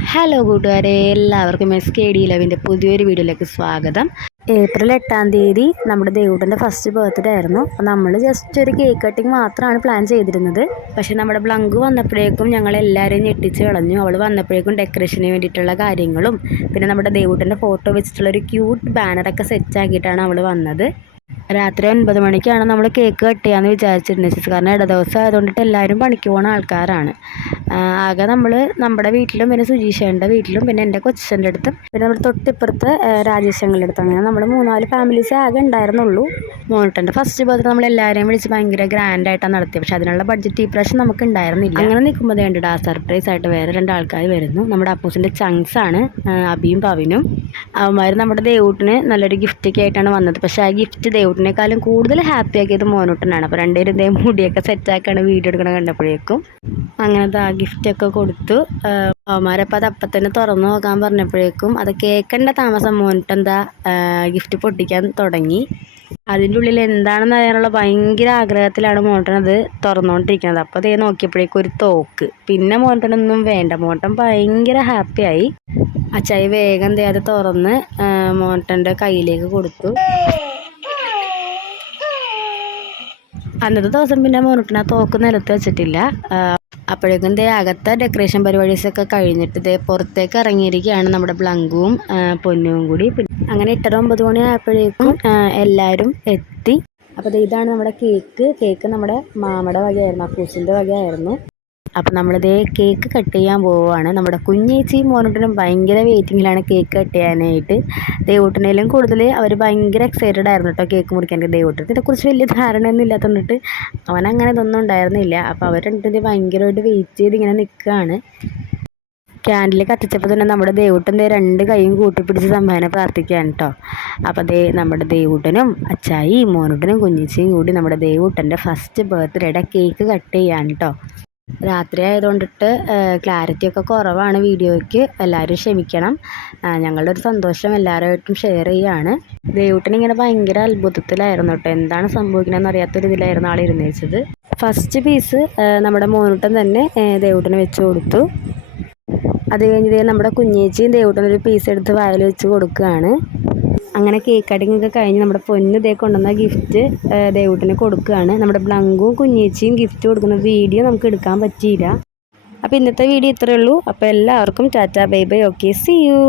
Hello കൂട്ടുകാരെ, എല്ലാവർക്കും SKD11 പുതിയൊരു വീഡിയോയിലേക്ക് സ്വാഗതം. ഏപ്രിൽ 8-ാം തീയതി നമ്മുടെ ദേവൂട്ടൻ്റെ ഫസ്റ്റ് ബർത്ത്ഡേ ആയിരുന്നു. അപ്പോൾ നമ്മൾ ജസ്റ്റ് ഒരു കേക്ക് കട്ടിങ് മാത്രമാണ് പ്ലാൻ ചെയ്തിരുന്നത്. പക്ഷേ നമ്മുടെ ബ്ലങ്ക് വന്നപ്പോഴേക്കും ഞങ്ങൾ എല്ലാവരെയും ഞെട്ടിച്ച് കളഞ്ഞു. അവൾ വന്നപ്പോഴേക്കും ഡെക്കറേഷന് വേണ്ടിയിട്ടുള്ള കാര്യങ്ങളും പിന്നെ നമ്മുടെ ദേവൂട്ടൻ്റെ ഫോട്ടോ വെച്ചിട്ടുള്ള ഒരു ക്യൂട്ട് ബാനറൊക്കെ സെറ്റ് ആക്കിയിട്ടാണ് അവൾ വന്നത്. രാത്രി 9 മണിക്കാണ് നമ്മൾ കേക്ക് കട്ട് ചെയ്യാമെന്ന് വിചാരിച്ചിരുന്നത്. കാരണം ഇടദിവസം ആയതുകൊണ്ടിട്ട് എല്ലാവരും പണിക്ക് പോകുന്ന ആൾക്കാരാണ്. ആകെ നമ്മൾ നമ്മുടെ വീട്ടിലും പിന്നെ സുജീഷേൻ്റെ വീട്ടിലും പിന്നെ എൻ്റെ കൊച്ചൻ്റെ അടുത്തും പിന്നെ നമ്മുടെ തൊട്ടിപ്പുറത്ത് രാജേഷങ്ങളുടെ അടുത്തും അങ്ങനെ നമ്മൾ 3-4 ഫാമിലീസ് ആകെ ഉണ്ടായിരുന്നുള്ളൂ. മോനിട്ടൻ്റെ ഫസ്റ്റ് ബർത്ത്ഡേ നമ്മൾ എല്ലാവരെയും വിളിച്ച് ഭയങ്കര ഗ്രാൻഡായിട്ടാണ് നടത്തിയത്. പക്ഷേ അതിനുള്ള ബഡ്ജറ്റ് ഈ പ്രാവശ്യം നമുക്ക് ഉണ്ടായിരുന്നില്ല. അങ്ങനെ നിൽക്കുമ്പോൾ വേണ്ടിയിട്ട് ആ സർപ്രൈസ് ആയിട്ട് വേറെ 2 ആൾക്കാർ വരുന്നു. നമ്മുടെ അപ്പൂസിൻ്റെ ചങ്സാണ്, അബിയും പവിനും. അവന്മാർ നമ്മുടെ ദേവൂട്ടിന് നല്ലൊരു ഗിഫ്റ്റൊക്കെ ആയിട്ടാണ് വന്നത്. പക്ഷേ ആ ഗിഫ്റ്റ് ദേവൂട്ടിനേക്കാളും കൂടുതൽ ഹാപ്പി ആക്കിയത് മോനൂട്ടനാണ്. അപ്പോൾ 2 പേരും ഇതേ മുടിയൊക്കെ സെറ്റാക്കാണ് വീഡിയോ എടുക്കണം കണ്ടപ്പോഴേക്കും. അങ്ങനത്തെ ആ ഗിഫ്റ്റൊക്കെ കൊടുത്തു. അവന്മാരപ്പോൾ അത് അപ്പം തന്നെ തുറന്നു നോക്കാൻ പറഞ്ഞപ്പോഴേക്കും അത് കേൾക്കേണ്ട താമസം മോനിട്ടെന്താ ഗിഫ്റ്റ് പൊട്ടിക്കാൻ തുടങ്ങി. അതിൻ്റെ ഉള്ളിൽ എന്താണെന്ന് അറിയാനുള്ള ഭയങ്കര ആഗ്രഹത്തിലാണ് മോട്ടൻ അത് തുറന്നുകൊണ്ടിരിക്കുന്നത്. അപ്പോൾ അതേ നോക്കിയപ്പോഴേക്കും ഒരു തോക്ക്. പിന്നെ മോട്ടനൊന്നും വേണ്ട, മോട്ടൻ ഭയങ്കര ഹാപ്പിയായി. അച്ചായി വേഗം അത് തുറന്ന് മോട്ടൻ്റെ കയ്യിലേക്ക് കൊടുത്തു. അന്നത്തെ ദിവസം പിന്നെ മോനൂട്ടൻ ആ തോക്ക് നിലത്ത് വെച്ചിട്ടില്ല. അപ്പോഴേക്കും അകത്തെ ഡെക്കറേഷൻ പരിപാടീസൊക്കെ കഴിഞ്ഞിട്ട് പുറത്തേക്ക് ഇറങ്ങിയിരിക്കുകയാണ് നമ്മുടെ ബ്ലങ്കും പൊന്നും കൂടി. അങ്ങനെ 8-9 മണി ആയപ്പോഴേക്കും എല്ലാവരും എത്തി. അപ്പോൾ ഇതാണ് നമ്മുടെ കേക്ക് നമ്മുടെ മാമയുടെ വകയായിരുന്നു, അപ്പൂസിൻ്റെ വകയായിരുന്നു. അപ്പം നമ്മളിതേ കേക്ക് കട്ട് ചെയ്യാൻ പോവുകയാണ്. നമ്മുടെ കുഞ്ഞേച്ചിയും മോനൂട്ടനും ഭയങ്കര വെയിറ്റിങ്ങിലാണ് കേക്ക് കട്ട് ചെയ്യാനായിട്ട്. ദേവൂട്ടനേലും കൂടുതൽ അവർ ഭയങ്കര എക്സൈറ്റഡ് ആയിരുന്നു കേട്ടോ കേക്ക് മുറിക്കാൻ. ദേവൂട്ടന് ഇതിനെക്കുറിച്ച് വലിയ ധാരണയൊന്നും ഇല്ലാത്തതുകൊണ്ടിട്ട് അവനങ്ങനെ ഇതൊന്നും ഉണ്ടായിരുന്നില്ല. അപ്പോൾ അവർ രണ്ടുപേരും ഭയങ്കരമായിട്ട് വെയിറ്റ് ചെയ്ത് ഇങ്ങനെ നിൽക്കുകയാണ്. ക്യാൻഡിൽ കത്തിച്ചപ്പോൾ തന്നെ നമ്മുടെ ദേവൂട്ടൻ്റെ 2 കൈയും കൂട്ടിപ്പിടിച്ച് സംഭാവന പ്രാർത്ഥിക്കുകയാണ് കേട്ടോ. അപ്പോൾ നമ്മുടെ ദേവൂട്ടനും അച്ചായി മോനൂട്ടനും കുഞ്ഞേച്ചിയും കൂടി നമ്മുടെ ദേവൂട്ടൻ്റെ ഫസ്റ്റ് ബർത്ത്ഡേയുടെ കേക്ക് കട്ട് ചെയ്യാണ് കേട്ടോ. രാത്രി ആയതുകൊണ്ടിട്ട് ക്ലാരിറ്റിയൊക്കെ കുറവാണ് വീഡിയോയ്ക്ക്, എല്ലാവരും ക്ഷമിക്കണം. ഞങ്ങളുടെ ഒരു സന്തോഷം എല്ലാവരുമായിട്ടും ഷെയർ ചെയ്യുകയാണ്. ദേവൂട്ടൻ ഇങ്ങനെ ഭയങ്കര അത്ഭുതത്തിലായിരുന്നു കേട്ടോ, എന്താണ് സംഭവിക്കണമെന്ന് അറിയാത്തൊരു ഇതിലായിരുന്നു ആളിരുന്ന് വെച്ചത്. ഫസ്റ്റ് പീസ് നമ്മുടെ മോനൂട്ടൻ തന്നെ ദേവൂട്ടന് വെച്ച് കൊടുത്തു. അത് കഴിഞ്ഞ് നമ്മുടെ കുഞ്ഞേച്ചിയും ദേവൂട്ടനൊരു പീസ് എടുത്ത് വായിൽ വെച്ച് കൊടുക്കുകയാണ്. അങ്ങനെ കേക്ക് കട്ടിങ് ഒക്കെ കഴിഞ്ഞ് നമ്മുടെ പൊന്ന് കൊണ്ടുവന്ന ഗിഫ്റ്റ് ദേവൂട്ടന് കൊടുക്കുകയാണ്. നമ്മുടെ ബ്ലങ്കും കുഞ്ഞേച്ചിയും ഗിഫ്റ്റ് കൊടുക്കുന്ന വീഡിയോ നമുക്ക് എടുക്കാൻ പറ്റിയില്ല. അപ്പോൾ ഇന്നത്തെ വീഡിയോ ഇത്രയേ ഉള്ളൂ. അപ്പോൾ എല്ലാവർക്കും tata bye bye, okay, see U.